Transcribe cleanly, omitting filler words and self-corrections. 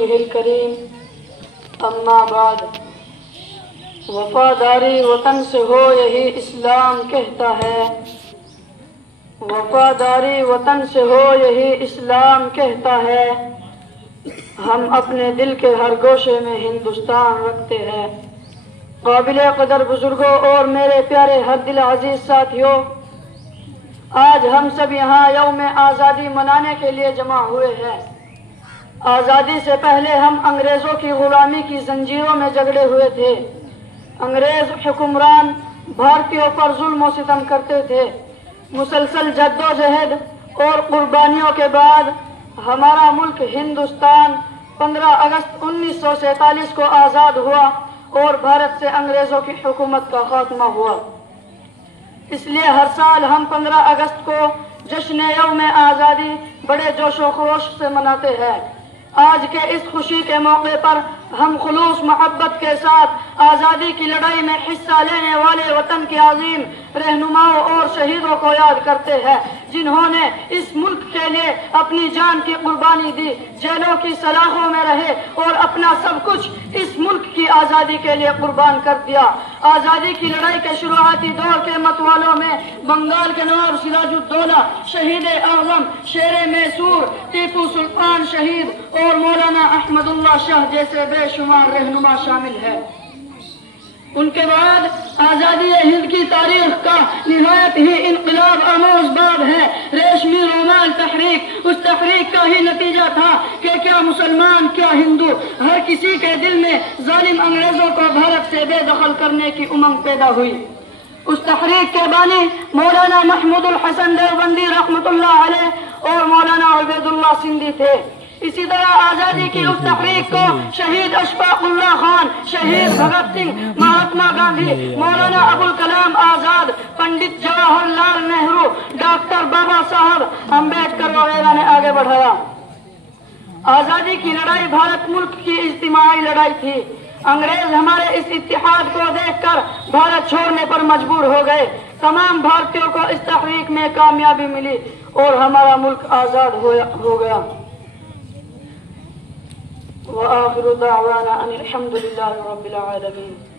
وجهه الكريم اما بعد وفاداری وطن سے ہو یہی اسلام کہتا ہے وفاداری وطن سے ہو یہی اسلام کہتا ہے ہم اپنے دل کے ہر گوشے میں ہندوستان رکھتے ہیں قابل قدر بزرگوں اور میرے پیارے ہر دل عزیز ساتھیوں آج ہم سب یہاں یوم آزادی منانے کے لیے جمع ہوئے ہیں آزادی سے پہلے ہم انگریزوں کی غلامی کی زنجیروں میں جگڑے ہوئے تھے انگریز حکمران بھارتیوں پر ظلم و ستم کرتے تھے مسلسل جد و جہد اور قربانیوں کے بعد ہمارا ملک ہندوستان 15 اگست 1947 کو آزاد ہوا اور بھارت سے انگریزوں کی حکومت کا خاتمہ ہوا اس لیے ہر سال ہم 15 اگست کو جشن یوم آزادی بڑے جوش و خروش سے مناتے ہیں آج کے اس خوشی کے موقع پر ہم خلوص محبت کے ساتھ آزادی کی لڑائی میں حصہ لینے والے وطن کے عظیم رہنماؤں اور شہیدوں کو یاد کرتے ہیں جنہوں نے اس ملک کے لیے اپنی جان کی قربانی دی جیلوں کی سلاخوں میں رہے اور اپنا سب کچھ اس ملک کی آزادی کے لیے قربان کر دیا آزادی کی لڑائی کے شروعاتی دور کے متوالوں میں بنگال کے نواب سراج الدولہ شہید اعظم شیر میسور ٹیپو سلطان شہید اور مولانا احمد اللہ شاہ جیسے بے شمار رہنما شامل ہیں ان کے بعد آزادی ہند کی تاریخ کا نہایت ہی انقلاب آموز باب ہے ریشمی رومال تحریک اس تحریک کا ہی نتیجہ تھا کہ کیا مسلمان کیا ہندو ہر کسی کے دل میں ظالم انگریزوں کو بھارت سے بے دخل کرنے کی امنگ پیدا ہوئی اس تحریک کے بانی مولانا محمود الحسن دیوبندی رحمت اللہ علیہ اور مولانا عبید اللہ سندھی تھے اسی طرح آزادی کی اس تحریک کو شہید اشفاق اللہ خان شہید بھگت سنگھ مہاتما گاندھی مولانا ابوالکلام آزاد پنڈت جواہر لال نہرو ڈاکٹر بابا صاحب امبیڈکر وغیرہ نے آگے بڑھایا آزادی کی لڑائی بھارت ملک کی اجتماعی لڑائی تھی انگریز ہمارے اس اتحاد کو دیکھ کر بھارت چھوڑنے پر مجبور ہو گئے تمام بھارتیوں کو اس تحریک میں کامیابی ملی اور ہمارا ملک آزاد ہو گیا وآخر دعوانا ان الحمد لله رب العالمين